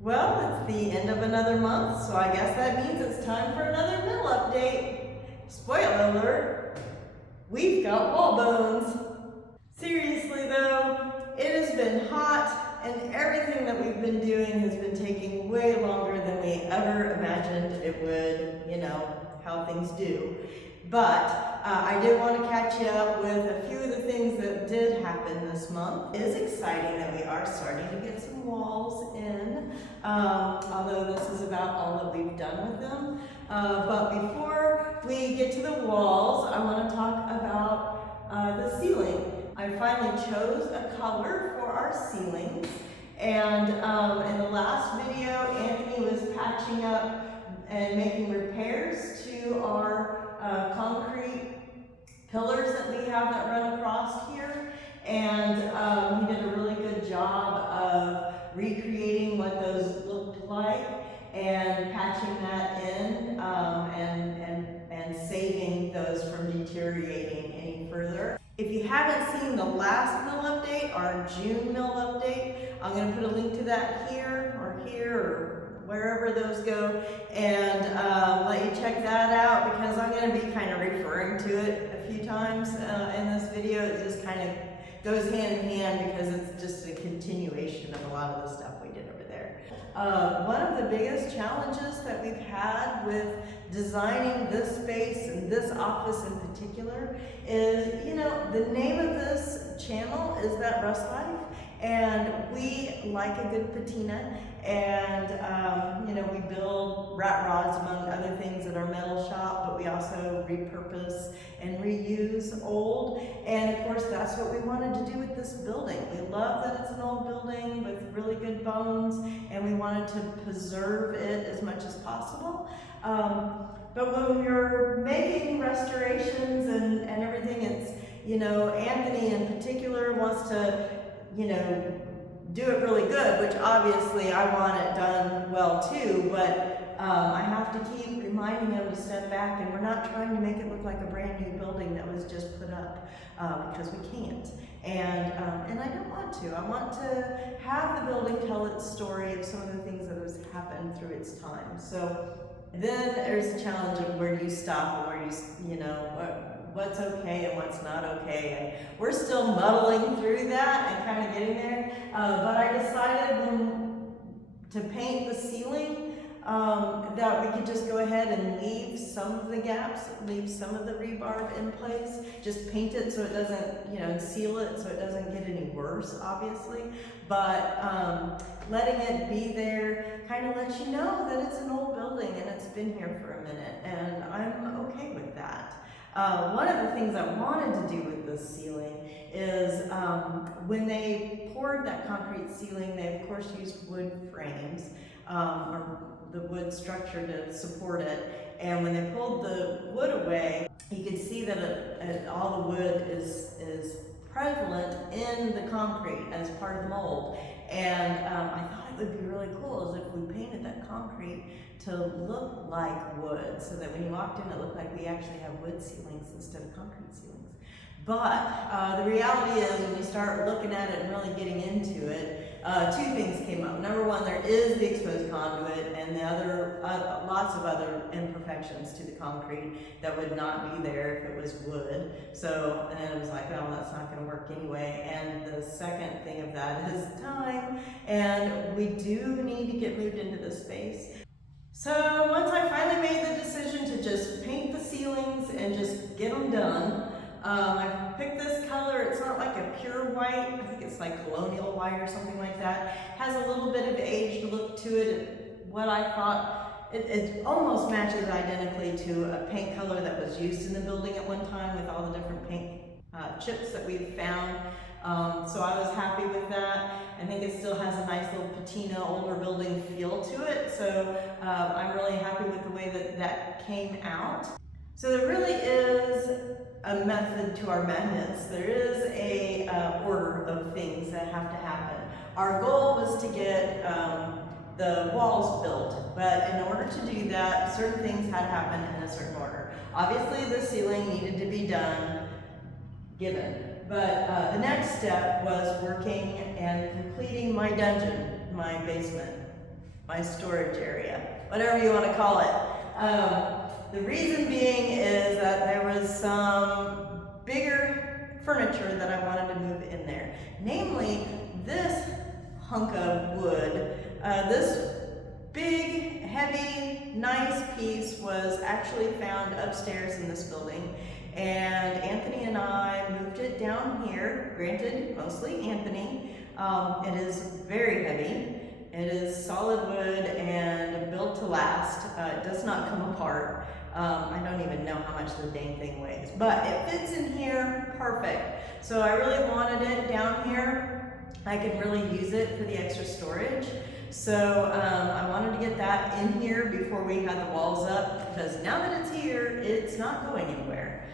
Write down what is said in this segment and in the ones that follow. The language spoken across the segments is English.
Well, it's the end of another month, so I guess that means it's time for another mill update. Spoiler alert, we've got wall bones. Seriously though, it has been hot and everything that we've been doing has been taking way longer than we ever imagined it would, how things do. But I did want to catch you up with a few of the things that did happen this month. It is exciting that we are starting to get some walls in, although this is about all that we've done with them. But before we get to the walls, I want to talk about the ceiling. I finally chose a color for our ceilings, and in the last video, Anthony was patching up and making repairs to our concrete pillars that we have that run across here, and he did a really good job of recreating what those looked like and patching that in and saving those from deteriorating any further. If you haven't seen the last mill update, our June mill update, I'm going to put a link to that here or wherever those go, and let you check that out, because I'm going to be kind of referring to it a few times in this video. It just kind of goes hand in hand because it's just a continuation of a lot of the stuff we did over there. One of the biggest challenges that we've had with designing this space and this office in particular is, the name of this channel is That Rust Life, and we like a good patina, and we build rat rods among other things at our metal shop, but we also repurpose and reuse old, and of course that's what we wanted to do with this building. We love that it's an old building with really good bones, and we wanted to preserve it as much as possible. But when you're making restorations and everything, it's, Anthony in particular wants to, do it really good, which obviously I want it done well too, but I have to keep reminding him to step back, and we're not trying to make it look like a brand new building that was just put up, because we can't. And I don't want to. I want to have the building tell its story of some of the things that has happened through its time. So then there's the challenge of where do you stop and where you, what's okay and what's not okay. And we're still muddling through that and kind of getting there. But I decided to paint the ceiling, that we could just go ahead and leave some of the gaps, leave some of the rebarb in place, just paint it so it doesn't, and seal it so it doesn't get any worse, obviously. But letting it be there kind of lets you know that it's an old building and it's been here for a minute, and I'm okay with that. One of the things I wanted to do with this ceiling is when they poured that concrete ceiling, they of course used wood frames, or the wood structure to support it. And when they pulled the wood away, you could see that all the wood is prevalent in the concrete as part of the mold. And I thought it would be really cool is if we painted that concrete to look like wood, so that when you walked in it looked like we actually have wood ceilings instead of concrete ceilings. But the reality is, when you start looking at it and really getting into it, two things came up. Number one, there is the exposed conduit, and the other, lots of other imperfections to the concrete that would not be there if it was wood. So, and it was like, oh, that's not going to work anyway. And the second thing of that is time, and we do need to get moved into this space. So once I finally made the decision to just paint the ceilings and just get them done, I picked this color. It's not like a pure white. I think it's like colonial white or something like that. Has a little bit of aged look to it. What I thought, it almost matches identically to a paint color that was used in the building at one time with all the different paint chips that we've found. So I was happy with that. I think it still has a nice little patina, older building feel to it. So I'm really happy with the way that came out. So there really is a method to our madness. There is a order of things that have to happen. Our goal was to get the walls built, but in order to do that, certain things had to happen in a certain order. Obviously, the ceiling needed to be done, given. But the next step was working and completing my dungeon, my basement. my storage area, whatever you want to call it. The reason being is that there was some bigger furniture that I wanted to move in there. Namely, this hunk of wood, this big, heavy, nice piece was actually found upstairs in this building. And Anthony and I moved it down here, granted, mostly Anthony. It is very heavy. It is solid wood and built to last. It does not come apart. I don't even know how much the dang thing weighs, but it fits in here perfect. So I really wanted it down here. I could really use it for the extra storage. So I wanted to get that in here before we had the walls up, because now that it's here, it's not going anywhere.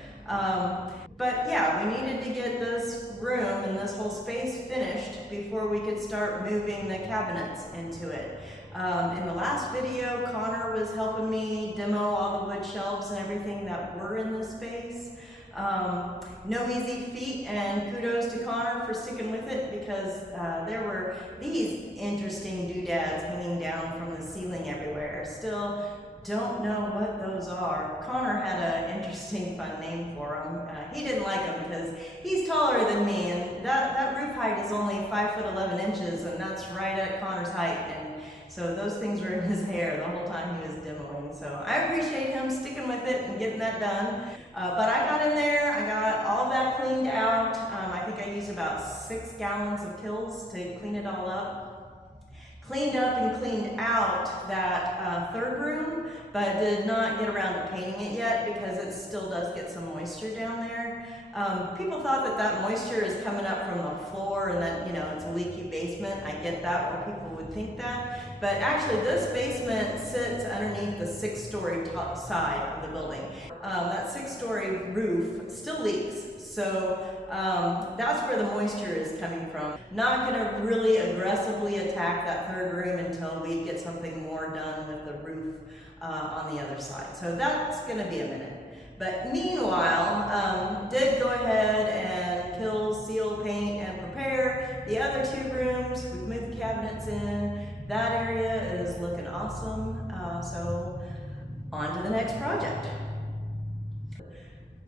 But yeah, we needed to get this room and this whole space finished before we could start moving the cabinets into it. In the last video, Connor was helping me demo all the wood shelves and everything that were in this space. No easy feat, and kudos to Connor for sticking with it, because there were these interesting doodads hanging down from the ceiling everywhere. Still don't know what those are. Connor had an interesting, fun name for them. He didn't like them because he's taller than me, and that roof height is only 5'11" and that's right at Connor's height. And so those things were in his hair the whole time he was demoing. So I appreciate him sticking with it and getting that done. But I got in there, I got all that cleaned out. I think I used about 6 gallons of Kills to clean it all up. Cleaned up and cleaned out that third room, but did not get around to painting it yet because it still does get some moisture down there. People thought that moisture is coming up from the floor and that, you know, it's a leaky basement. I get that, where people would think that. But actually this basement sits underneath the 6-story top side of the building. That 6-story roof still leaks. So that's where the moisture is coming from. Not gonna really aggressively attack that third room until we get something more done with the roof on the other side. So that's gonna be a minute. But meanwhile, did go ahead and kill, seal, paint, and prepare the other 2 rooms. We've moved the cabinets in. That area is looking awesome. So on to the next project.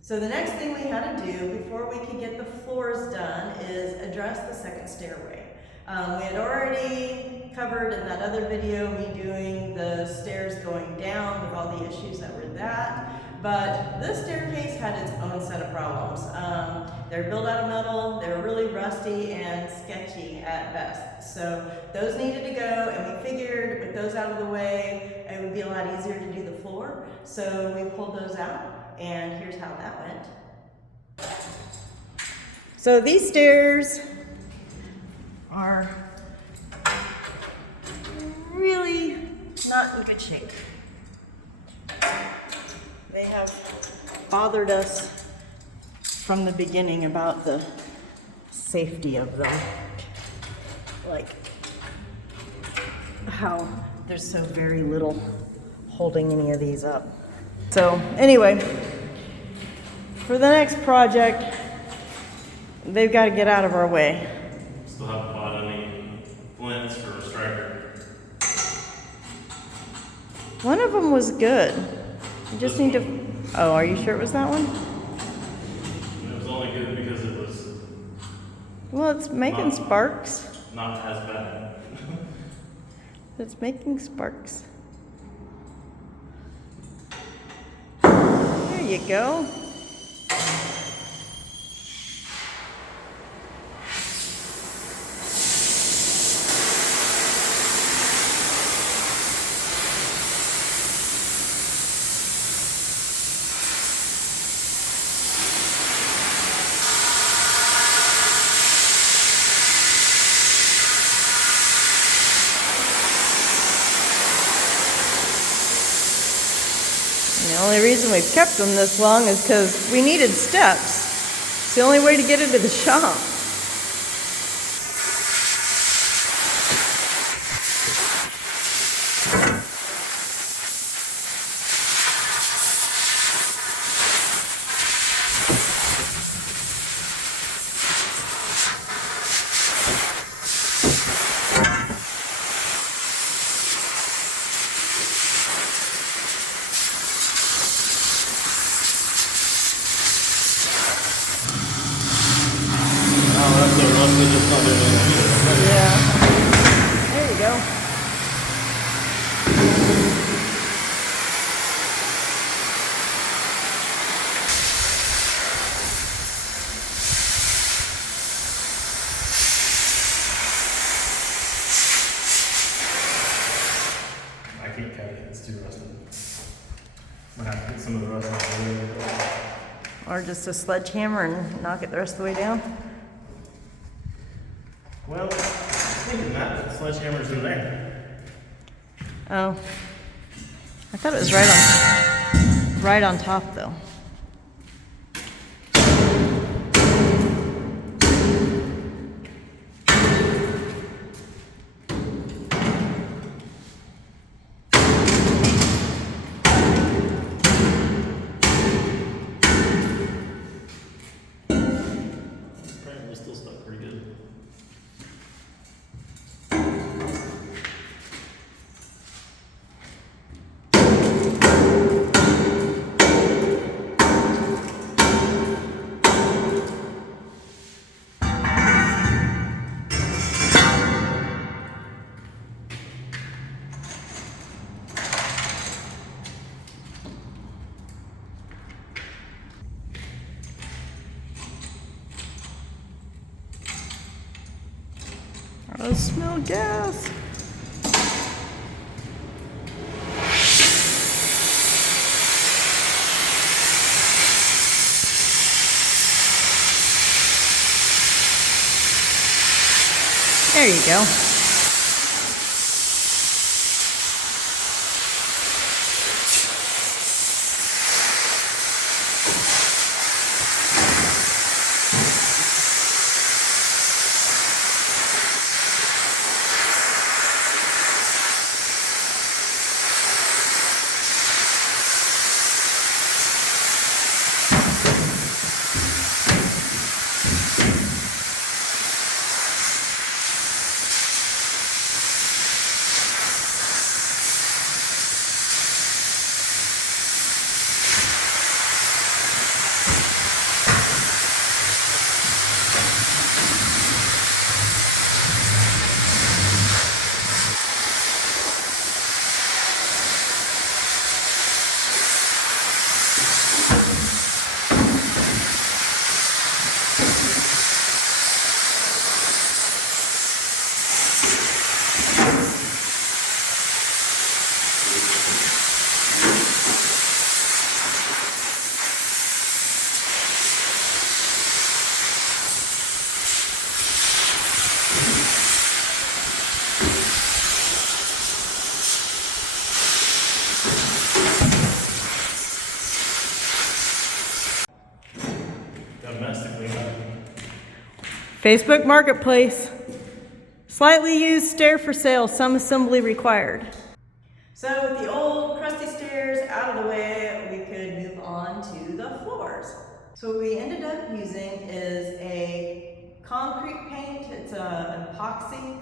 So the next thing we had to do before we could get the floors done is address the second stairway. We had already covered in that other video me doing the stairs going down with all the issues that were that, but this staircase had its own set of problems. They're built out of metal, they're really rusty and sketchy at best. So those needed to go, and we figured with those out of the way, it would be a lot easier to do the floor. So we pulled those out. And here's how that went. So these stairs are really not in good shape. They have bothered us from the beginning about the safety of them. Like how there's so very little holding any of these up. So anyway, for the next project, they've got to get out of our way. Still haven't bought any flints for a striker. One of them was good. You just need to. Oh, are you sure it was that one? It was only good because it was. Well, it's making sparks. Not as bad. It's making sparks. There you go. The only reason we've kept them this long is because we needed steps. It's the only way to get into the shop. can't cut it, it's too rusted. I'm gonna have to get some of the rust off the wood. Or just a sledgehammer and knock it the rest of the way down? Well, thinking that, the sledgehammer's in there. Oh. I thought it was right on top though. Apparently still stuck pretty good. I smell gas. There you go. Domestically, Facebook Marketplace. Slightly used stair for sale, some assembly required. So with the old crusty stairs out of the way, we could move on to the floors. So what we ended up using is a concrete paint. It's an epoxy.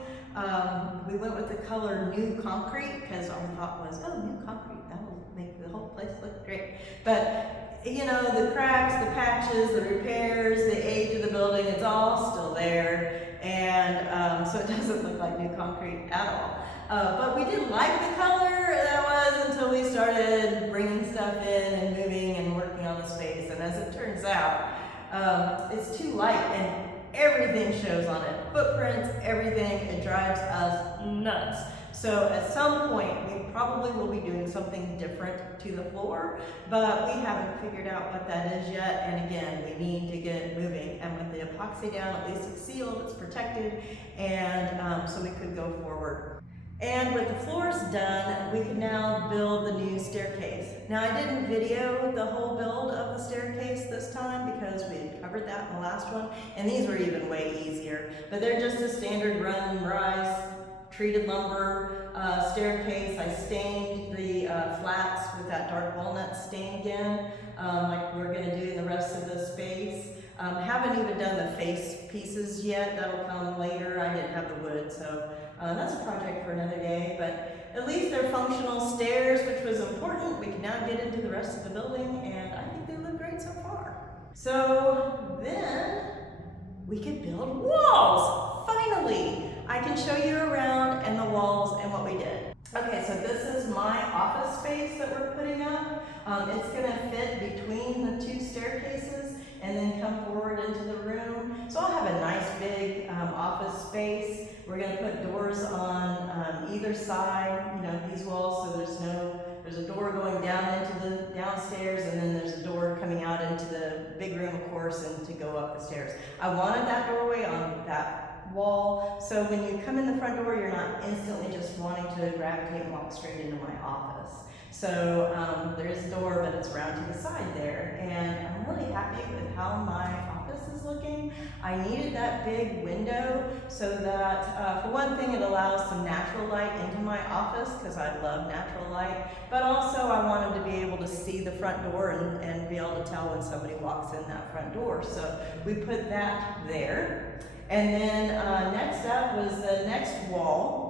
We went with the color New Concrete because our thought was, oh, new concrete, that will make the whole place look great. But you know, the cracks, the patches, the repairs, the age of the building, it's all still there. And so it doesn't look like new concrete at all. But we didn't like the color that was until we started bringing stuff in and moving and working on the space. And as it turns out, it's too light and everything shows on it. Footprints, everything, it drives us nuts. So at some point, we probably will be doing something different to the floor, but we haven't figured out what that is yet. And again, we need to get it moving. And with the epoxy down, at least it's sealed, it's protected, and so we could go forward. And with the floors done, we can now build the new staircase. Now I didn't video the whole build of the staircase this time because we had covered that in the last one, and these were even way easier. But they're just a standard run and rise treated lumber staircase. I stained the flats with that dark walnut stain again, like we're gonna do in the rest of the space. Haven't even done the face pieces yet, that'll come later. I didn't have the wood, so that's a project for another day, but at least they're functional stairs, which was important. We can now get into the rest of the building, and I think they look great so far. So then we could build walls, finally. I can show you around and the walls and what we did. Okay, so this is my office space that we're putting up. It's gonna fit between the two staircases and then come forward into the room. So I'll have a nice big office space. We're gonna put doors on either either side, you know, these walls, so there's a door going down into the downstairs, and then there's a door coming out into the big room, of course, and to go up the stairs. I wanted that doorway on that wall, so when you come in the front door, you're not instantly just wanting to gravitate and walk straight into my office. So there is a door, but it's round to the side there, and I'm really happy with how my office is looking. I needed that big window so that, for one thing, it allows some natural light into my office, because I love natural light, but also I wanted to be able to see the front door and be able to tell when somebody walks in that front door. So we put that there. And then next up was the next wall.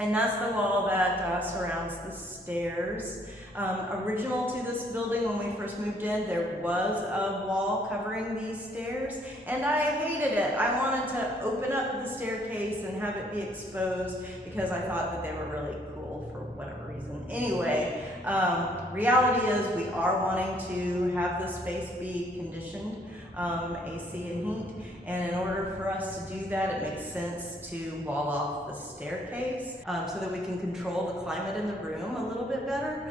And that's the wall that surrounds the stairs. Original to this building, when we first moved in, there was a wall covering these stairs, and I hated it. I wanted to open up the staircase and have it be exposed because I thought that they were really cool for whatever reason. Anyway, reality is we are wanting to have the space be conditioned, AC and heat. And in order for us to do that, it makes sense to wall off the staircase so that we can control the climate in the room a little bit better.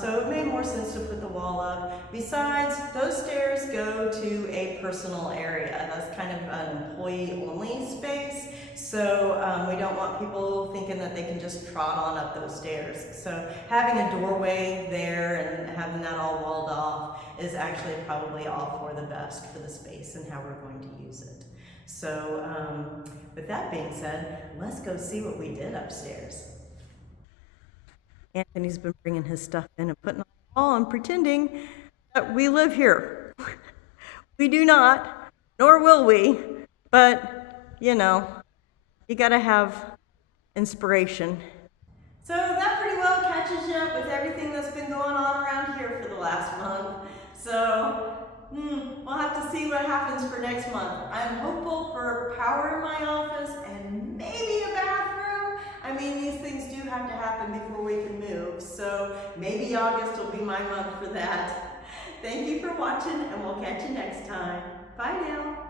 So it made more sense to put the wall up. Besides, those stairs go to a personal area. That's kind of an employee-only space. So we don't want people thinking that they can just trot on up those stairs. So having a doorway there and having that all walled off is actually probably all for the best for the space and how we're going to use it. So with that being said, let's go see what we did upstairs. Anthony's been bringing his stuff in and putting it on the wall and pretending that we live here. We do not, nor will we, but you know, you gotta have inspiration. So that pretty well catches you up with everything that's been going on around here for the last month. So we'll have to see what happens for next month. I'm hopeful for power in my office and maybe a bathroom. I mean, these things do have to happen before we can move. So maybe August will be my month for that. Thank you for watching, and we'll catch you next time. Bye now.